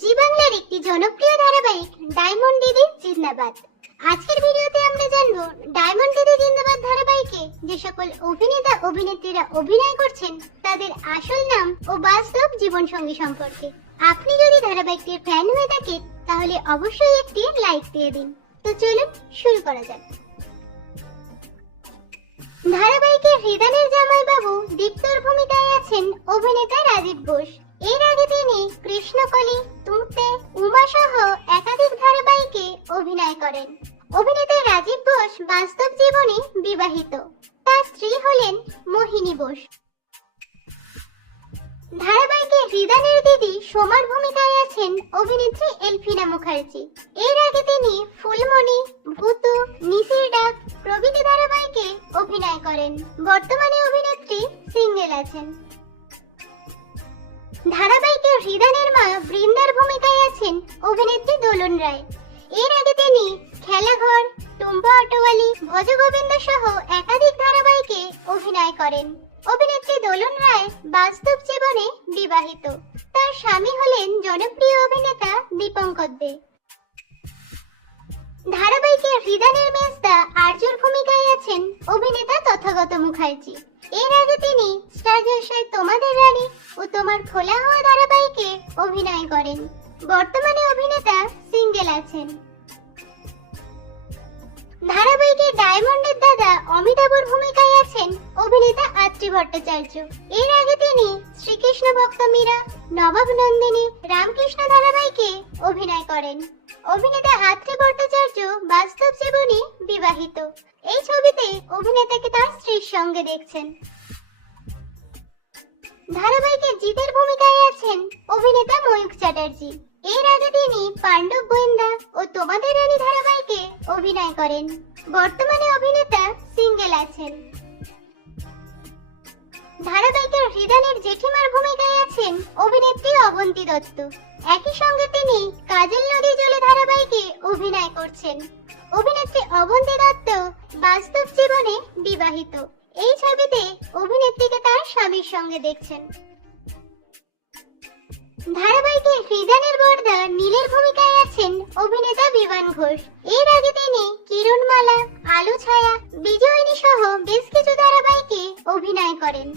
জি বাংলার একটি জনপ্রিয় ধারাবাহিক ডায়মন্ড দিদি জিন্দাবাদ। আজকের ভিডিওতে আমরা জানবো ডায়মন্ড দিদি জিন্দাবাদ ধারাবাহিকে যে সকল অভিনেতা অভিনেত্রীরা অভিনয় করছেন তাদের আসল নাম ও বাস্তব জীবন সঙ্গী সম্পর্কে। আপনি যদি ধারাবাহিকটির ফ্যান হয়ে থাকেন তাহলে অবশ্যই একটি লাইক দিয়ে দিন। তো চলুন শুরু করা যাক। ধারাবাহিকের হৃদয়ের জামাইবাবু দীপ্তর ভূমিকায় আছেন অভিনেতা রাজীব বোস। এর আগে তিনি কৃষ্ণকলি, তুতে, উমা সহ একাধিক ধারাবাহিকে অভিনয় করেন। অভিনেতা রাজীব বোস বাস্তব জীবনে বিবাহিত। তার স্ত্রী হলেন মোহিনী বোস। ধারাবাহিকে হৃদয়ের দিদি সোমার ভূমিকায় আছেন অভিনেত্রী এলফিনা মুখার্জি। এর আগে তিনি ফুলমণি, ভূতু, নিশির ডাক প্রভৃতি ধারাবাহিকে অভিনয় করেন। বর্তমানে অভিনেত্রী সিঙ্গেল আছেন। ধারাবাহিকের হৃদয়ের মা বৃন্দার ভূমিকায় আছেন অভিনেত্রী দোলন রায়। এর আগে তিনি খেলাঘর, টুম্পা অটোয়ালি, ভজগোবিন্দ সহ একাধিক ধারাবাহিকে অভিনয় করেন। অভিনেত্রী দোলন রায় বাস্তব জীবনে বিবাহিত। তার স্বামী হলেন জনপ্রিয় অভিনেতা দীপঙ্কর দে। ধারাবাহিকের হৃদয়ের মেজদা আর্যুর ভূমিকায় আছেন অভিনেতা তথাগত মুখার্জি। এর আগে তিনি স্টার জলসায় তোমাদের রানী ও তোমার খোলা হওয়া ধারাবাহিকে অভিনয় করেন। বর্তমানে অভিনেতা সিঙ্গেল আছেন। ধারাবাহিকে ডায়মন্ডের দাদা অমিতাভর ভূমিকায় আছেন অভিনেতা আত্রি ভট্টাচার্য। এর আগে তিনি শ্রীকৃষ্ণ ভক্ত মীরা, নবাব নন্দিনী, রামকৃষ্ণ ধারাবাহিকে অভিনয় করেন। অভিনেতা আত্রি ভট্টাচার্য বাস্তব জীবনে বিবাহিত। এই ছবিতে অভিনেতাকে তার স্ত্রীর সঙ্গে দেখছেন। ধারাবাহিকে জিতের ভূমিকায় আছেন অভিনেতা ময়ূক চ্যাটার্জি। এর আগে তিনি পাণ্ডব গোয়েন্দা ও তোমাদের রানী ধারাবাহিকে অভিনয় করেন। বর্তমানে অভিনেতা সিঙ্গেল আছেন। ধারাবাহিকের হৃদয়ের জেঠিমার ভূমিকায় আছেন অভিনেত্রী অবন্তী দত্ত। একই সঙ্গে তিনি কাজল নদী জলে ধারাবাহিকে অভিনয় করছেন। অভিনেত্রী অবন্তী দত্ত বাস্তব জীবনে বিবাহিত। এই ছবিতে অভিনেত্রীকে তার স্বামীর সঙ্গে দেখছেন। ধারাবাহিকে হৃদয়ের বর্দা নীলের ভূমিকায় আছেন অভিনেতা বিমান ঘোষ। এর আগে তিনি কিরণমালা, আলো ছায়া, বিজয়িনী সহ বেশ কিছু ধারাবাহিকে অভিনয় করেন।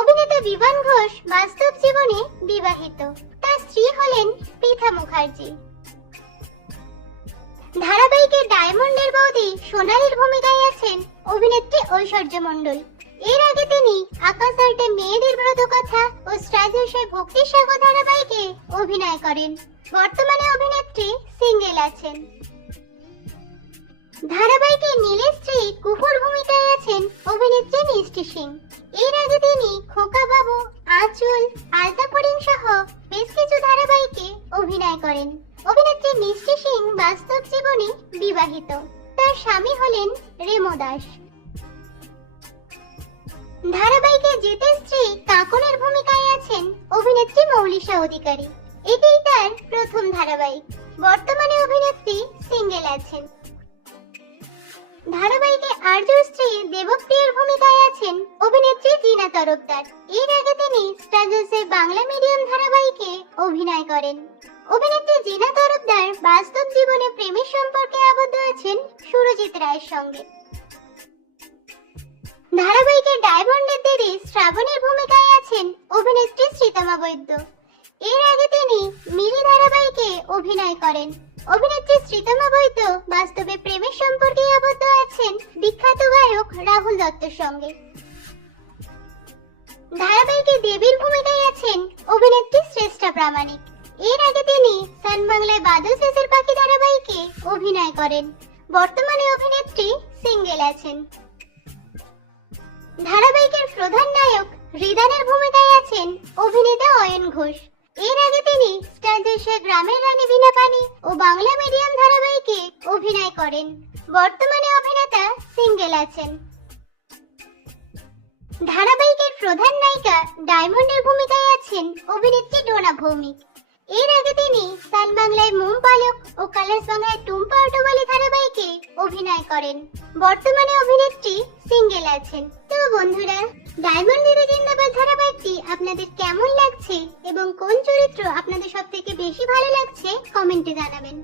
অভিনেতা বিমান ঘোষ বাস্তব জীবনে বিবাহিত। তার স্ত্রী হলেন পৃথা মুখার্জি। ধারাবাহিকে ডায়মন্ডের বৌদি সোনালীর ভূমিকায় আছেন অভিনেত্রী ঐশ্বর্য মণ্ডল। এর আগে তিনি আকাশ আর্টে মেয়েদের ব্রত কথা ও স্টার জলসায় ভক্তি সাগর ধারাবাহিকে অভিনয় করেন। বর্তমানে অভিনেত্রী সিঙ্গেল আছেন। ধারাবাহিকে নীলের স্ত্রী কুকুর ভূমিকায় আছেন অভিনেত্রী মিষ্টি সিং। এর আগে তিনি খোকা বাবু, আঁচল, আলতা ফড়িং সহ বেশ কিছু ধারাবাহিকে অভিনয় করেন। অভিনেত্রী মিষ্টি সিং বাস্তব জীবনে বিবাহিত। তার স্বামী হলেন রেমো দাস। ধারাবাহিকে জিতের স্ত্রী কাকনের ভূমিকায় আছেন অভিনেত্রী মৌলিশা অধিকারী। এটাই তার প্রথম ধারাবাহিক। বর্তমানে অভিনেত্রী সিঙ্গেল আছেন। ধারাবাহিকে আর্যুর স্ত্রী দেবপ্রিয়ার ভূমিকায় আছেন অভিনেত্রী জিনা তরফদার। এর আগে তিনি স্টার জলসায় বাংলা মিডিয়াম ধারাবাহিকে অভিনয় করেন। অভিনেত্রী জিনা তরফদার বাস্তব জীবনে প্রেমের সম্পর্কে আবদ্ধ আছেন সুরজিৎ রায়ের সঙ্গে। ধারাবাহিকে ডায়মন্ডের দিদি শ্রাবণীর ভূমিকায় আছেন অভিনেত্রী শ্রীতমা বৈদ্য। এর আগে তিনি মিলি ধারাবাহিকে অভিনয় করেন। অভিনেত্রী শ্রীতমা বৈদ্য বাস্তবে প্রেমের সম্পর্কে আবদ্ধ আছেন বিখ্যাত গায়ক রাহুল দত্তের সঙ্গে। ধারাবাহিকে দেবীর ভূমিকায় আছেন অভিনেত্রী শ্রেষ্ঠা প্রামাণিক। এর আগে তিনি সান বাংলায় বাদল শেষের পাখি ধারাবাহিকে অভিনয় করেন। বর্তমানে অভিনেত্রী সিঙ্গেল আছেন। ধারাবাহিকের প্রধান নায়ক হৃদয়ের ভূমিকায় আছেন অভিনেতা অয়ন ঘোষ। এর আগে তিনি স্টার জলসায় গ্রামের রানী বিনা পানি ও বাংলা মিডিয়াম ধারাবাহিকে অভিনয় করেন। বর্তমানে অভিনেতা সিঙ্গেল আছেন। ধারাবাহিকের প্রধান নায়িকা ডায়মন্ডের ভূমিকায় আছেন অভিনেত্রী ডোনা ভৌমিক। এর আগে তিনি সান বাংলায় মোম পালক ও কালার্স বাংলায় টুম্পা অটোওয়ালি ধারাবাহিকে অভিনয় করেন। বর্তমানে অভিনেত্রী সিঙ্গেল আছেন। তো বন্ধুরা, ডায়মন্ড দিদি জিন্দাবাদ ধারাবাহিকটি আপনাদের কেমন লাগছে এবং কোন চরিত্র আপনাদের সবথেকে বেশি ভালো লাগছে কমেন্টে জানাবেন।